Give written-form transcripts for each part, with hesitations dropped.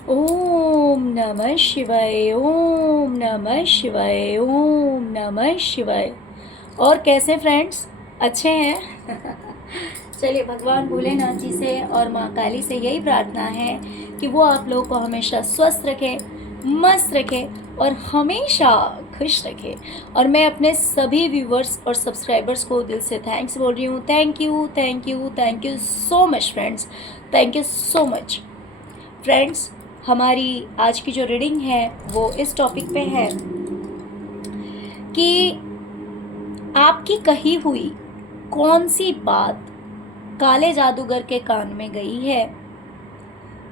ओम नमः शिवाय, ओम नमः शिवाय, ओम नमः शिवाय। और कैसे फ्रेंड्स, अच्छे हैं? चलिए, भगवान भोलेनाथ जी से और माँ काली से यही प्रार्थना है कि वो आप लोगों को हमेशा स्वस्थ रखे, मस्त रखे और हमेशा खुश रखे। और मैं अपने सभी व्यूवर्स और सब्सक्राइबर्स को दिल से थैंक्स बोल रही हूँ। Thank you, thank you, thank you so much friends, thank you so much friends. हमारी आज की जो रीडिंग है वो इस टॉपिक पे है कि आपकी कही हुई कौन सी बात काले जादूगर के कान में गई है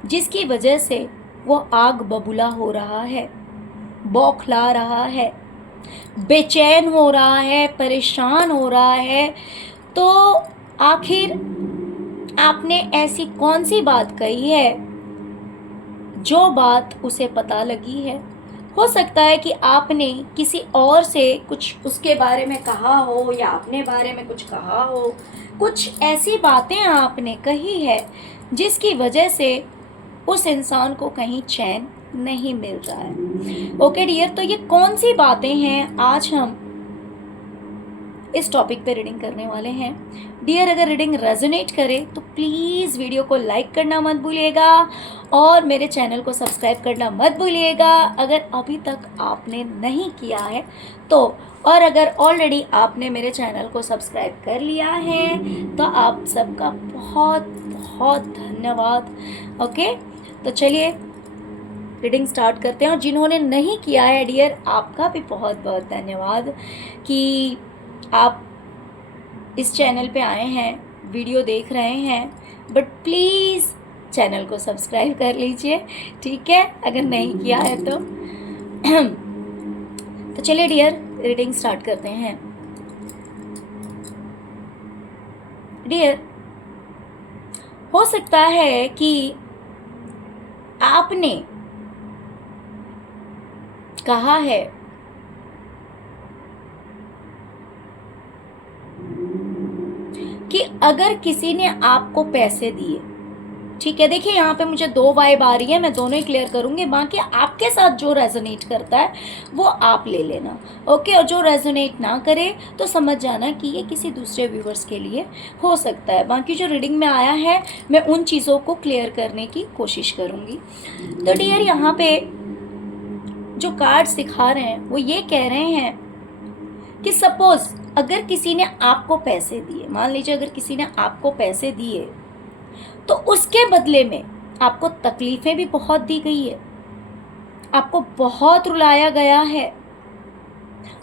जिसकी वजह से वो आग बबूला हो रहा है, बौखला रहा है, बेचैन हो रहा है, परेशान हो रहा है। तो आखिर आपने ऐसी कौन सी बात कही है जो बात उसे पता लगी है? हो सकता है कि आपने किसी और से कुछ उसके बारे में कहा हो या अपने बारे में कुछ कहा हो। कुछ ऐसी बातें आपने कही है जिसकी वजह से उस इंसान को कहीं चैन नहीं मिल रहा है। ओके डियर, तो ये कौन सी बातें हैं आज हम इस टॉपिक पे रीडिंग करने वाले हैं। डियर, अगर रीडिंग रेजोनेट करे तो प्लीज़ वीडियो को लाइक करना मत भूलिएगा और मेरे चैनल को सब्सक्राइब करना मत भूलिएगा अगर अभी तक आपने नहीं किया है तो। और अगर ऑलरेडी आपने मेरे चैनल को सब्सक्राइब कर लिया है तो आप सबका बहुत बहुत धन्यवाद। ओके, तो चलिए रीडिंग स्टार्ट करते हैं। और जिन्होंने नहीं किया है डियर, आपका भी बहुत बहुत धन्यवाद कि आप इस चैनल पे आए हैं, वीडियो देख रहे हैं, बट प्लीज़ चैनल को सब्सक्राइब कर लीजिए, ठीक है, अगर नहीं किया है तो। तो चलिए डियर, रीडिंग स्टार्ट करते हैं। डियर, हो सकता है कि आपने कहा है कि अगर किसी ने आपको पैसे दिए, ठीक है, देखिए यहाँ पे मुझे दो वाइब आ रही है, मैं दोनों ही क्लियर करूंगी, बाकी आपके साथ जो रेजोनेट करता है वो आप ले लेना। ओके, और जो रेजोनेट ना करे तो समझ जाना कि ये किसी दूसरे व्यूवर्स के लिए हो सकता है। बाकी जो रीडिंग में आया है मैं उन चीज़ों को क्लियर करने की कोशिश करूंगी। तो डियर, यहाँ पे जो कार्ड्स दिखा रहे हैं वो ये कह रहे हैं कि सपोज अगर किसी ने आपको पैसे दिए, मान लीजिए अगर किसी ने आपको पैसे दिए तो उसके बदले में आपको तकलीफें भी बहुत दी गई है, आपको बहुत रुलाया गया है,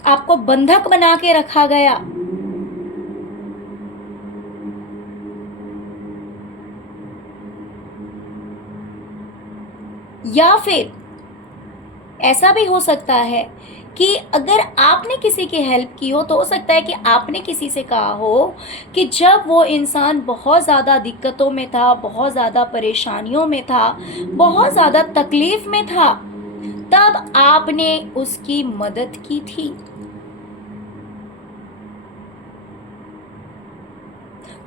आपको बंधक बना के रखा गया, या फिर ऐसा भी हो सकता है कि अगर आपने किसी की हेल्प की हो तो हो सकता है कि आपने किसी से कहा हो कि जब वो इंसान बहुत ज़्यादा दिक्कतों में था, बहुत ज़्यादा परेशानियों में था, बहुत ज़्यादा तकलीफ में था, तब आपने उसकी मदद की थी।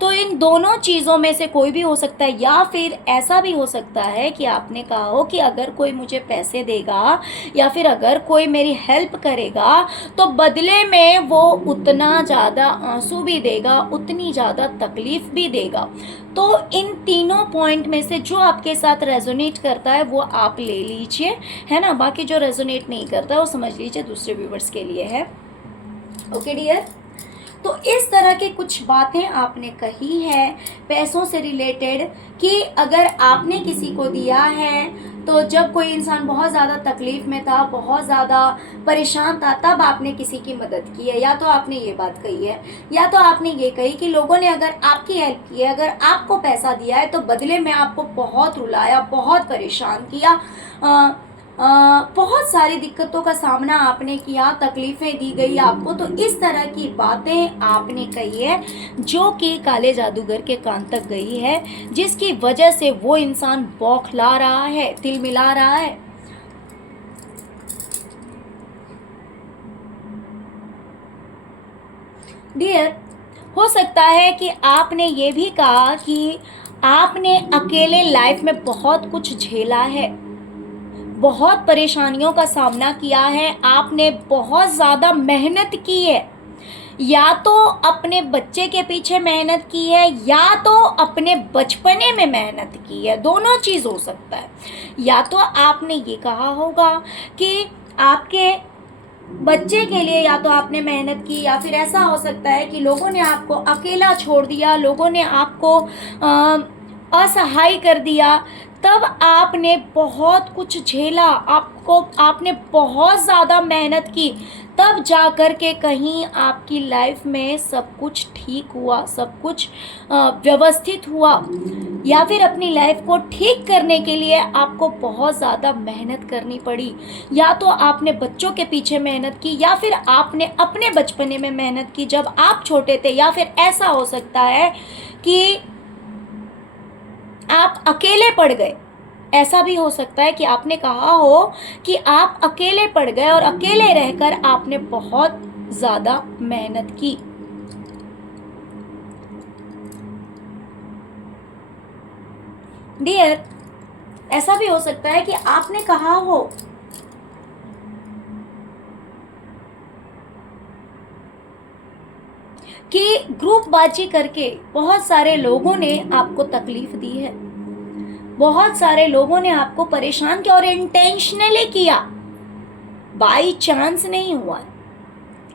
तो इन दोनों चीज़ों में से कोई भी हो सकता है, या फिर ऐसा भी हो सकता है कि आपने कहा हो कि अगर कोई मुझे पैसे देगा या फिर अगर कोई मेरी हेल्प करेगा तो बदले में वो उतना ज़्यादा आंसू भी देगा, उतनी ज़्यादा तकलीफ भी देगा। तो इन तीनों पॉइंट में से जो आपके साथ रेजोनेट करता है वो आप ले लीजिए, है ना। बाकी जो रेजोनेट नहीं करता वो समझ लीजिए दूसरे व्यूवर्स के लिए है। ओके डियर, तो इस तरह की कुछ बातें आपने कही है पैसों से रिलेटेड कि अगर आपने किसी को दिया है तो जब कोई इंसान बहुत ज़्यादा तकलीफ में था, बहुत ज़्यादा परेशान था, तब आपने किसी की मदद की है। या तो आपने ये बात कही है या तो आपने ये कही कि लोगों ने अगर आपकी हेल्प की है, अगर आपको पैसा दिया है तो बदले में आपको बहुत रुलाया, बहुत परेशान किया, बहुत सारी दिक्कतों का सामना आपने किया, तकलीफें दी गई आपको। तो इस तरह की बातें आपने कही है जो कि काले जादूगर के कान तक गई है, जिसकी वजह से वो इंसान बौखला रहा है, तिलमिला रहा है। डियर, हो सकता है कि आपने ये भी कहा कि आपने अकेले लाइफ में बहुत कुछ झेला है, बहुत परेशानियों का सामना किया है, आपने बहुत ज़्यादा मेहनत की है, या तो अपने बच्चे के पीछे मेहनत की है या तो अपने बचपने में मेहनत की है, दोनों चीज़ हो सकता है। या तो आपने ये कहा होगा कि आपके बच्चे के लिए या तो आपने मेहनत की, या फिर ऐसा हो सकता है कि लोगों ने आपको अकेला छोड़ दिया, लोगों ने आपको असहाय कर दिया, तब आपने बहुत कुछ झेला, आपने बहुत ज़्यादा मेहनत की, तब जा कर के कहीं आपकी लाइफ में सब कुछ ठीक हुआ, सब कुछ व्यवस्थित हुआ। या फिर अपनी लाइफ को ठीक करने के लिए आपको बहुत ज़्यादा मेहनत करनी पड़ी, या तो आपने बच्चों के पीछे मेहनत की, या फिर आपने अपने बचपने में मेहनत की जब आप छोटे थे, या फिर ऐसा हो सकता है कि आप अकेले पड़ गए। ऐसा भी हो सकता है कि आपने कहा हो कि आप अकेले पड़ गए और अकेले रहकर आपने बहुत ज़्यादा मेहनत की। डियर, ऐसा भी हो सकता है कि आपने कहा हो कि ग्रुपबाजी करके बहुत सारे लोगों ने आपको तकलीफ दी है, बहुत सारे लोगों ने आपको परेशान किया और इंटेंशनली किया, बाई चांस नहीं हुआ,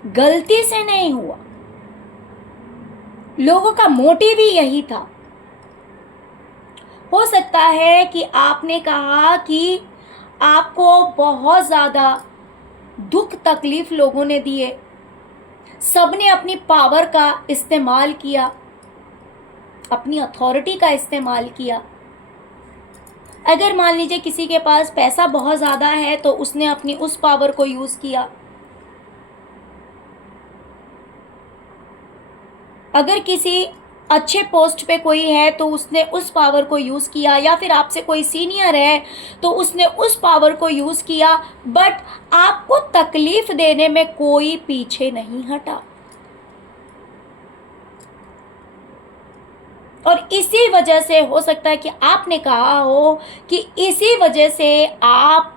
गलती से नहीं हुआ, लोगों का मोटिव ही यही था। हो सकता है कि आपने कहा कि आपको बहुत ज़्यादा दुख तकलीफ लोगों ने दिए, सबने अपनी पावर का इस्तेमाल किया, अपनी अथॉरिटी का इस्तेमाल किया। अगर मान लीजिए किसी के पास पैसा बहुत ज़्यादा है तो उसने अपनी उस पावर को यूज़ किया, अगर किसी अच्छे पोस्ट पे कोई है तो उसने उस पावर को यूज़ किया, या फिर आपसे कोई सीनियर है तो उसने उस पावर को यूज़ किया, बट आपको तकलीफ देने में कोई पीछे नहीं हटा। और इसी वजह से हो सकता है कि आपने कहा हो कि इसी वजह से आप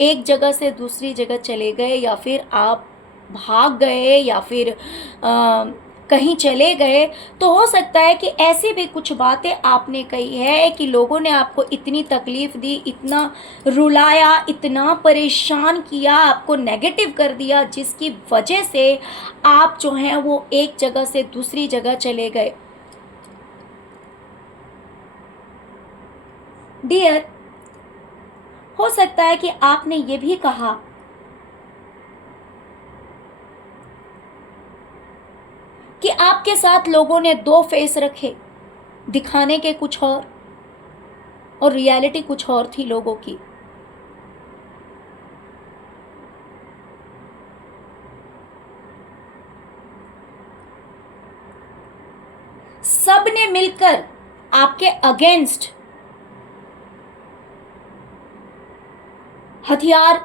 एक जगह से दूसरी जगह चले गए, या फिर आप भाग गए, या फिर कहीं चले गए। तो हो सकता है कि ऐसी भी कुछ बातें आपने कही है कि लोगों ने आपको इतनी तकलीफ़ दी, इतना रुलाया, इतना परेशान किया, आपको नेगेटिव कर दिया, जिसकी वजह से आप जो हैं वो एक जगह से दूसरी जगह चले गए। डियर, हो सकता है कि आपने ये भी कहा कि आपके साथ लोगों ने दो फेस रखे, दिखाने के कुछ और रियलिटी कुछ और थी लोगों की। सबने मिलकर आपके अगेंस्ट हथियार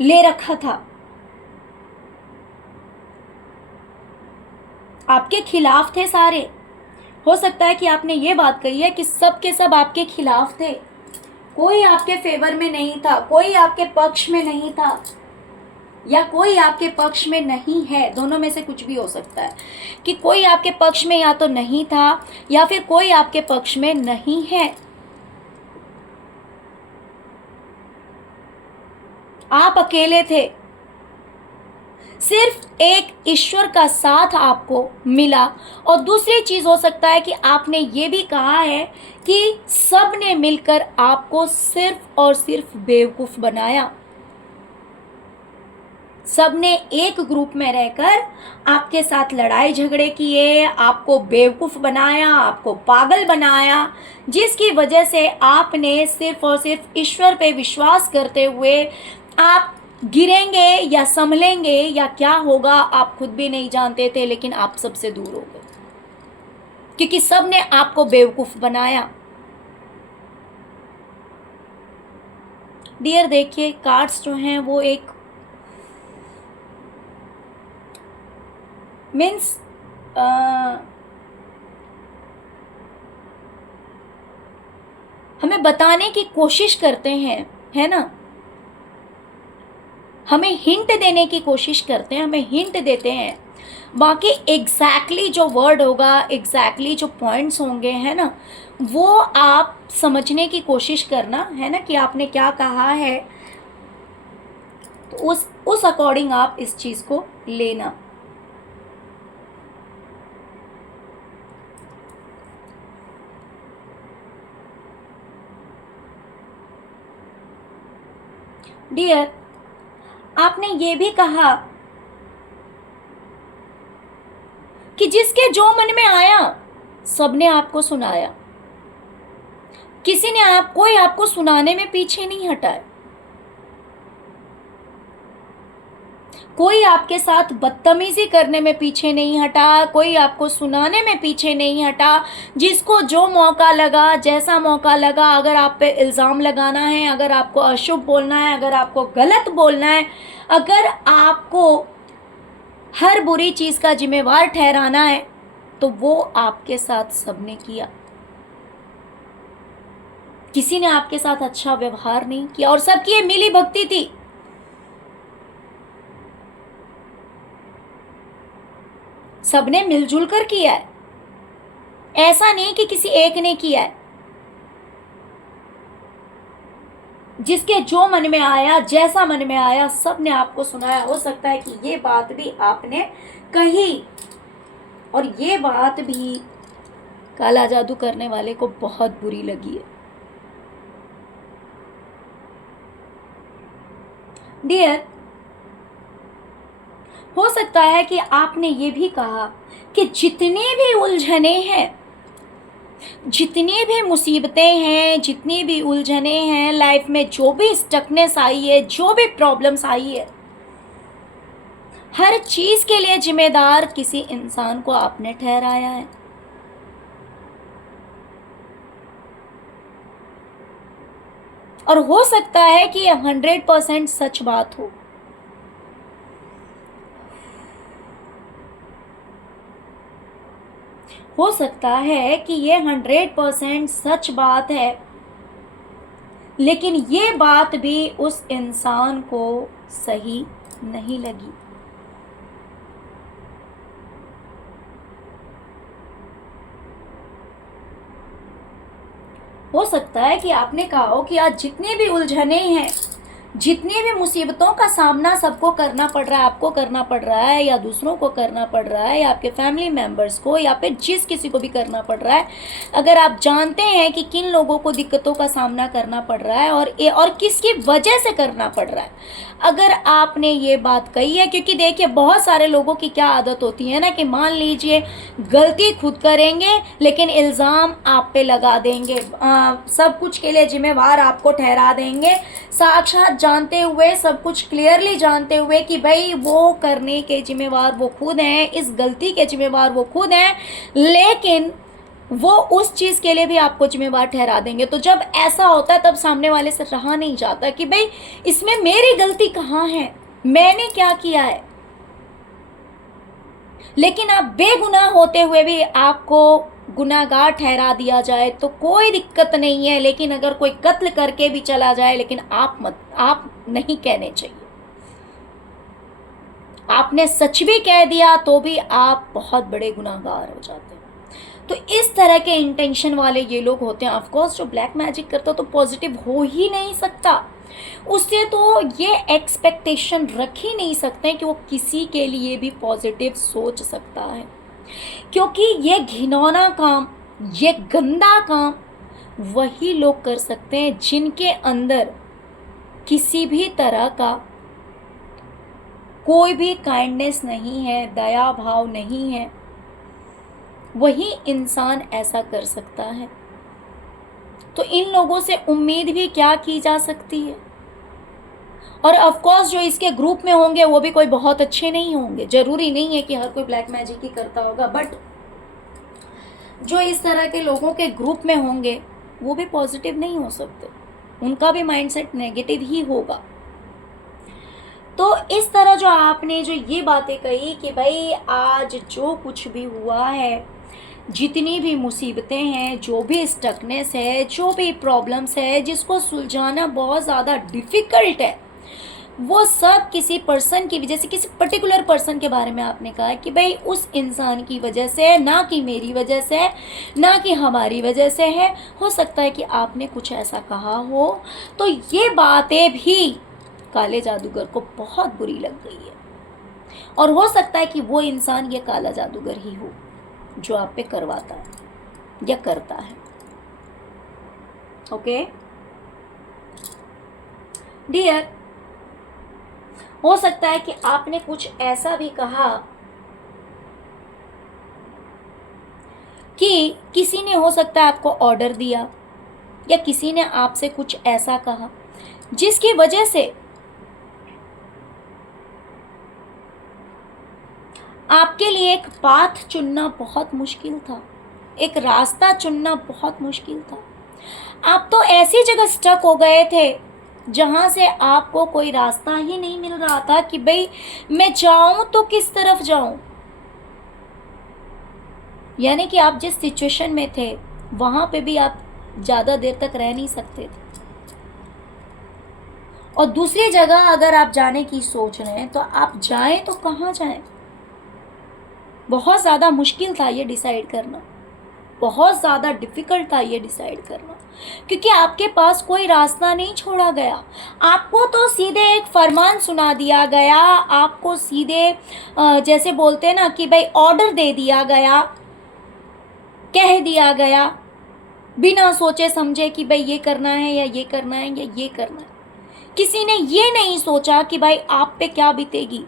ले रखा था, आपके खिलाफ थे सारे। हो सकता है कि आपने ये बात कही है कि सब के सब आपके खिलाफ थे, कोई आपके फेवर में नहीं था, कोई आपके पक्ष में नहीं था, या कोई आपके पक्ष में नहीं है। दोनों में से कुछ भी हो सकता है कि कोई आपके पक्ष में या तो नहीं था, या फिर कोई आपके पक्ष में नहीं है। आप अकेले थे, सिर्फ एक ईश्वर का साथ आपको मिला। और दूसरी चीज़ हो सकता है कि आपने ये भी कहा है कि सब ने मिलकर आपको सिर्फ और सिर्फ बेवकूफ़ बनाया। सब ने एक ग्रुप में रहकर आपके साथ लड़ाई झगड़े किए, आपको बेवकूफ़ बनाया, आपको पागल बनाया, जिसकी वजह से आपने सिर्फ और सिर्फ ईश्वर पे विश्वास करते हुए आप गिरेंगे या संभलेंगे या क्या होगा आप खुद भी नहीं जानते थे, लेकिन आप सबसे दूर हो गए क्योंकि सब ने आपको बेवकूफ़ बनाया। डियर, देखिए, कार्ड्स जो हैं वो एक मीन्स हमें बताने की कोशिश करते हैं है ना, हमें हिंट देने की कोशिश करते हैं, हमें हिंट देते हैं, बाकी एग्जैक्टली जो वर्ड होगा, एग्जैक्टली जो पॉइंट्स होंगे, है ना, वो आप समझने की कोशिश करना, है ना, कि आपने क्या कहा है, तो उस अकॉर्डिंग आप इस चीज को लेना। डियर, आपने ये भी कहा कि जिसके जो मन में आया सबने आपको सुनाया, किसी ने कोई आपको सुनाने में पीछे नहीं हटा है, कोई आपके साथ बदतमीजी करने में पीछे नहीं हटा, कोई आपको सुनाने में पीछे नहीं हटा। जिसको जो मौका लगा, जैसा मौका लगा, अगर आप पे इल्ज़ाम लगाना है, अगर आपको अशुभ बोलना है, अगर आपको गलत बोलना है, अगर आपको हर बुरी चीज़ का जिम्मेवार ठहराना है, तो वो आपके साथ सबने किया। किसी ने आपके साथ अच्छा व्यवहार नहीं किया, और सबकी ये मिली भक्ति थी। सबने मिलजुल कर किया है, ऐसा नहीं कि किसी एक ने किया है। जिसके जो मन में आया, जैसा मन में आया, सबने आपको सुनाया। हो सकता है कि ये बात भी आपने कही, और ये बात भी काला जादू करने वाले को बहुत बुरी लगी है। डियर, हो सकता है कि आपने ये भी कहा कि जितनी भी उलझने हैं, जितनी भी मुसीबतें हैं, जितनी भी उलझने हैं लाइफ में, जो भी स्टकनेस आई है, जो भी प्रॉब्लम्स आई है, हर चीज के लिए जिम्मेदार किसी इंसान को आपने ठहराया है। और हो सकता है कि ये 100% सच बात हो। हो सकता है कि ये 100% सच बात है, लेकिन ये बात भी उस इंसान को सही नहीं लगी। हो सकता है कि आपने कहा हो कि आज जितनी भी उलझने हैं, जितनी भी मुसीबतों का सामना सबको करना पड़ रहा है, आपको करना पड़ रहा है, या दूसरों को करना पड़ रहा है, या आपके फैमिली मेम्बर्स को, या फिर जिस किसी को भी करना पड़ रहा है, अगर आप जानते हैं कि किन लोगों को दिक्कतों का सामना करना पड़ रहा है और किसकी वजह से करना पड़ रहा है, अगर आपने ये बात कही है, क्योंकि देखिए बहुत सारे लोगों की क्या आदत होती है ना, कि मान लीजिए गलती खुद करेंगे लेकिन इल्ज़ाम आप पे लगा देंगे, सब कुछ के लिए जिम्मेवार आपको ठहरा देंगे, साक्षात जानते हुए, सब कुछ क्लियरली जानते हुए कि भाई वो करने के जिम्मेवार वो खुद हैं, इस गलती के जिम्मेवार वो खुद हैं, लेकिन वो उस चीज़ के लिए भी आपको जिम्मेवार ठहरा देंगे। तो जब ऐसा होता है तब सामने वाले से रहा नहीं जाता कि भाई इसमें मेरी गलती कहाँ है, मैंने क्या किया है। लेकिन आप बेगुनाह होते हुए भी आपको गुनाहगार ठहरा दिया जाए तो कोई दिक्कत नहीं है, लेकिन अगर कोई कत्ल करके भी चला जाए, लेकिन आप नहीं कहने चाहिए। आपने सच भी कह दिया तो भी आप बहुत बड़े गुनाहगार हो जाते हैं। तो इस तरह के इंटेंशन वाले ये लोग होते हैं। ऑफकोर्स जो ब्लैक मैजिक करता तो पॉजिटिव हो ही नहीं सकता, उससे तो ये एक्सपेक्टेशन रख ही नहीं सकते कि वो किसी के लिए भी पॉजिटिव सोच सकता है, क्योंकि ये घिनौना काम, ये गंदा काम वही लोग कर सकते हैं जिनके अंदर किसी भी तरह का कोई भी काइंडनेस नहीं है, दया भाव नहीं है, वही इंसान ऐसा कर सकता है। तो इन लोगों से उम्मीद भी क्या की जा सकती है। और ऑफ कोर्स जो इसके ग्रुप में होंगे वो भी कोई बहुत अच्छे नहीं होंगे, जरूरी नहीं है कि हर कोई ब्लैक मैजिक ही करता होगा, बट जो इस तरह के लोगों के ग्रुप में होंगे वो भी पॉजिटिव नहीं हो सकते, उनका भी माइंडसेट नेगेटिव ही होगा। तो इस तरह जो आपने जो ये बातें कही कि भाई आज जो कुछ भी हुआ है, जितनी भी मुसीबतें हैं, जो भी स्टकनेस है, जो भी प्रॉब्लम्स है, जिसको सुलझाना बहुत ज़्यादा डिफ़िकल्ट है, वो सब किसी पर्सन की वजह से, किसी पर्टिकुलर पर्सन के बारे में आपने कहा कि भाई उस इंसान की वजह से, ना कि मेरी वजह से, ना कि हमारी वजह से है। हो सकता है कि आपने कुछ ऐसा कहा हो, तो ये बातें भी काले जादूगर को बहुत बुरी लग गई है, और हो सकता है कि वो इंसान ये काला जादूगर ही हो जो आप पे करवाता है या करता है। ओके डियर, हो सकता है कि आपने कुछ ऐसा भी कहा कि किसी ने, हो सकता है, आपको ऑर्डर दिया, या किसी ने आपसे कुछ ऐसा कहा जिसकी वजह से आपके लिए एक पाथ चुनना बहुत मुश्किल था, एक रास्ता चुनना बहुत मुश्किल था। आप तो ऐसी जगह स्टक हो गए थे जहां से आपको कोई रास्ता ही नहीं मिल रहा था कि भाई मैं जाऊं तो किस तरफ जाऊं। यानी कि आप जिस सिचुएशन में थे वहां पे भी आप ज़्यादा देर तक रह नहीं सकते थे, और दूसरी जगह अगर आप जाने की सोच रहे हैं तो आप जाएं तो कहाँ जाएं। बहुत ज़्यादा मुश्किल था ये डिसाइड करना, बहुत ज़्यादा डिफ़िकल्ट था ये डिसाइड करना, क्योंकि आपके पास कोई रास्ता नहीं छोड़ा गया। आपको तो सीधे एक फरमान सुना दिया गया, आपको सीधे जैसे बोलते हैं ना कि भाई ऑर्डर दे दिया गया, कह दिया गया, बिना सोचे समझे कि भाई ये करना है या ये करना है या ये करना है। किसी ने ये नहीं सोचा कि भाई आप पे क्या बीतेगी।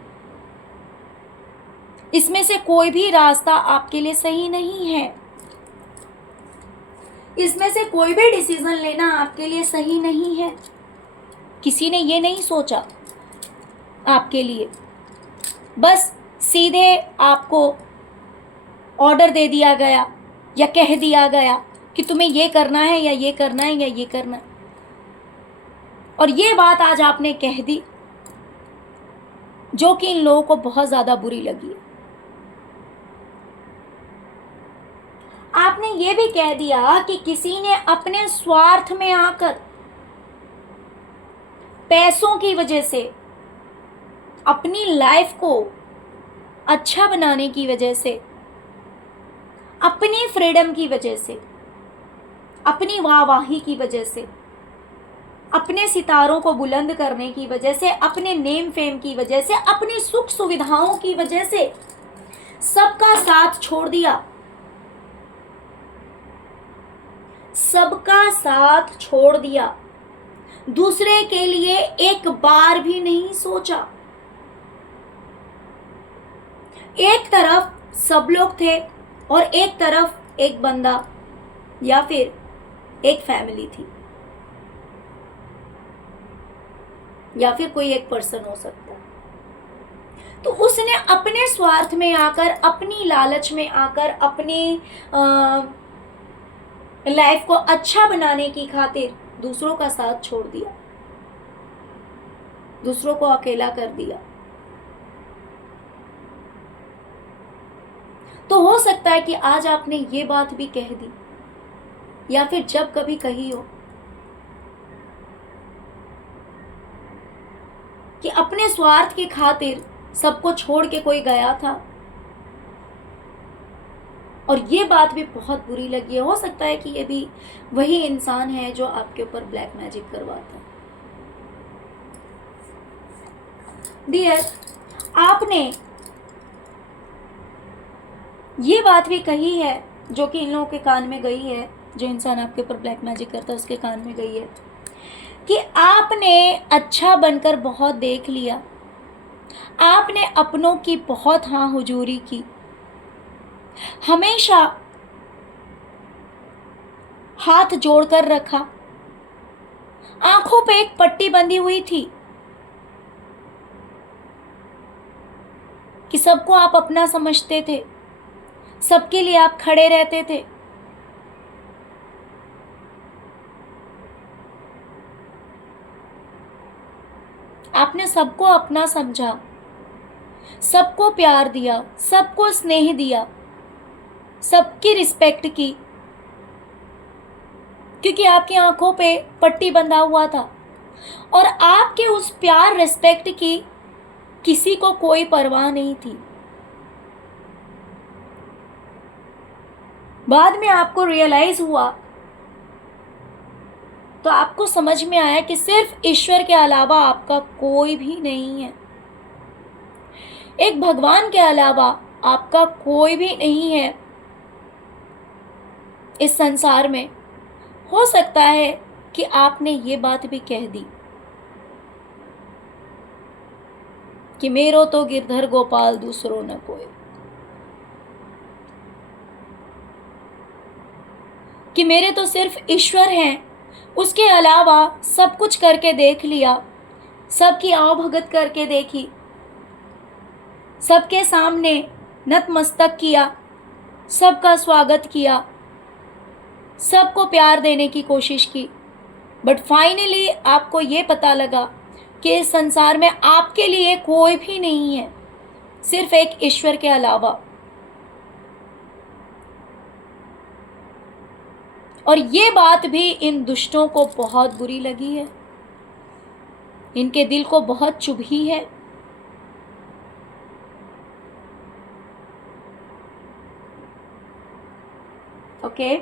इसमें से कोई भी रास्ता आपके लिए सही नहीं है, इसमें से कोई भी डिसीजन लेना आपके लिए सही नहीं है। किसी ने ये नहीं सोचा आपके लिए, बस सीधे आपको ऑर्डर दे दिया गया या कह दिया गया कि तुम्हें ये करना है या ये करना है या ये करना है, और ये बात आज आपने कह दी जो कि इन लोगों को बहुत ज़्यादा बुरी लगी। आपने ये भी कह दिया कि किसी ने अपने स्वार्थ में आकर, पैसों की वजह से, अपनी लाइफ को अच्छा बनाने की वजह से, अपनी फ्रीडम की वजह से, अपनी वाहवाही की वजह से, अपने सितारों को बुलंद करने की वजह से, अपने नेम फेम की वजह से, अपनी सुख सुविधाओं की वजह से सबका साथ छोड़ दिया, सबका साथ छोड़ दिया, दूसरे के लिए एक बार भी नहीं सोचा। एक तरफ सब लोग थे और एक तरफ एक बंदा या फिर एक फैमिली थी, या फिर कोई एक पर्सन हो सकता। तो उसने अपने स्वार्थ में आकर, अपनी लालच में आकर, अपनी लाइफ को अच्छा बनाने की खातिर दूसरों का साथ छोड़ दिया, दूसरों को अकेला कर दिया। तो हो सकता है कि आज आपने ये बात भी कह दी, या फिर जब कभी कही हो कि अपने स्वार्थ की खातिर सबको छोड़ के कोई गया था, और ये बात भी बहुत बुरी लगी है। हो सकता है कि ये भी वही इंसान है जो आपके ऊपर ब्लैक मैजिक करवाता है। डियर, आपने ये बात भी कही है जो कि इन लोगों के कान में गई है, जो इंसान आपके ऊपर ब्लैक मैजिक करता है उसके कान में गई है, कि आपने अच्छा बनकर बहुत देख लिया, आपने अपनों की बहुत हाँ हुजूरी की, हमेशा हाथ जोड़कर रखा, आंखों पे एक पट्टी बंधी हुई थी कि सबको आप अपना समझते थे, सबके लिए आप खड़े रहते थे। आपने सबको अपना समझा, सबको प्यार दिया, सबको स्नेह दिया, सबकी रिस्पेक्ट की, क्योंकि आपकी आंखों पे पट्टी बंधा हुआ था और आपके उस प्यार रिस्पेक्ट की किसी को कोई परवाह नहीं थी। बाद में आपको रियलाइज हुआ तो आपको समझ में आया कि सिर्फ ईश्वर के अलावा आपका कोई भी नहीं है। एक भगवान के अलावा आपका कोई भी नहीं है इस संसार में। हो सकता है कि आपने ये बात भी कह दी कि मेरो तो गिरधर गोपाल दूसरो न कोई, कि मेरे तो सिर्फ ईश्वर हैं, उसके अलावा सब कुछ करके देख लिया, सबकी आवभगत करके देखी, सबके सामने नतमस्तक किया, सबका स्वागत किया, सबको प्यार देने की कोशिश की, बट फाइनली आपको ये पता लगा कि इस संसार में आपके लिए कोई भी नहीं है सिर्फ एक ईश्वर के अलावा। और ये बात भी इन दुष्टों को बहुत बुरी लगी है, इनके दिल को बहुत चुभी है। ओके,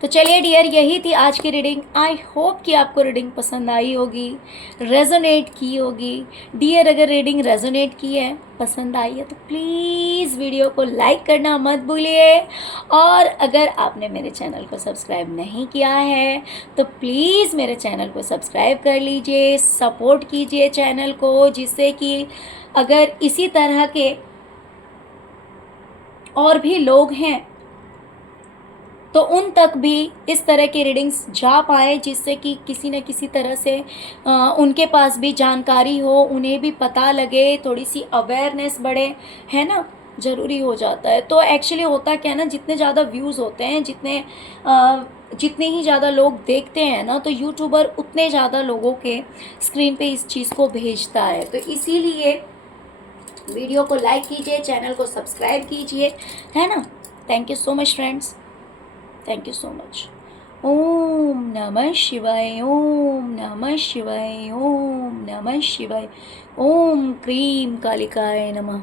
तो चलिए डियर, यही थी आज की रीडिंग। आई होप कि आपको रीडिंग पसंद आई होगी, रेजोनेट की होगी। डियर, अगर रीडिंग रेजोनेट की है, पसंद आई है, तो प्लीज़ वीडियो को लाइक करना मत भूलिए। और अगर आपने मेरे चैनल को सब्सक्राइब नहीं किया है तो प्लीज़ मेरे चैनल को सब्सक्राइब कर लीजिए, सपोर्ट कीजिए चैनल को, जिससे कि अगर इसी तरह के और भी लोग हैं तो उन तक भी इस तरह की रीडिंग्स जा पाए, जिससे कि किसी न किसी तरह से उनके पास भी जानकारी हो, उन्हें भी पता लगे, थोड़ी सी अवेयरनेस बढ़े, है ना, ज़रूरी हो जाता है। तो एक्चुअली होता क्या है ना, जितने ज़्यादा व्यूज़ होते हैं, जितने ही ज़्यादा लोग देखते हैं ना, तो यूट्यूबर उतने ज़्यादा लोगों के स्क्रीन पे इस चीज़ को भेजता है। तो इसीलिए वीडियो को लाइक कीजिए, चैनल को सब्सक्राइब कीजिए, है ना। Thank you so much friends, thank you so much. ओम नमः शिवाय, ओम नमः शिवाय, ओम नमः शिवाय, ओम क्रीम कालिकाय नमः।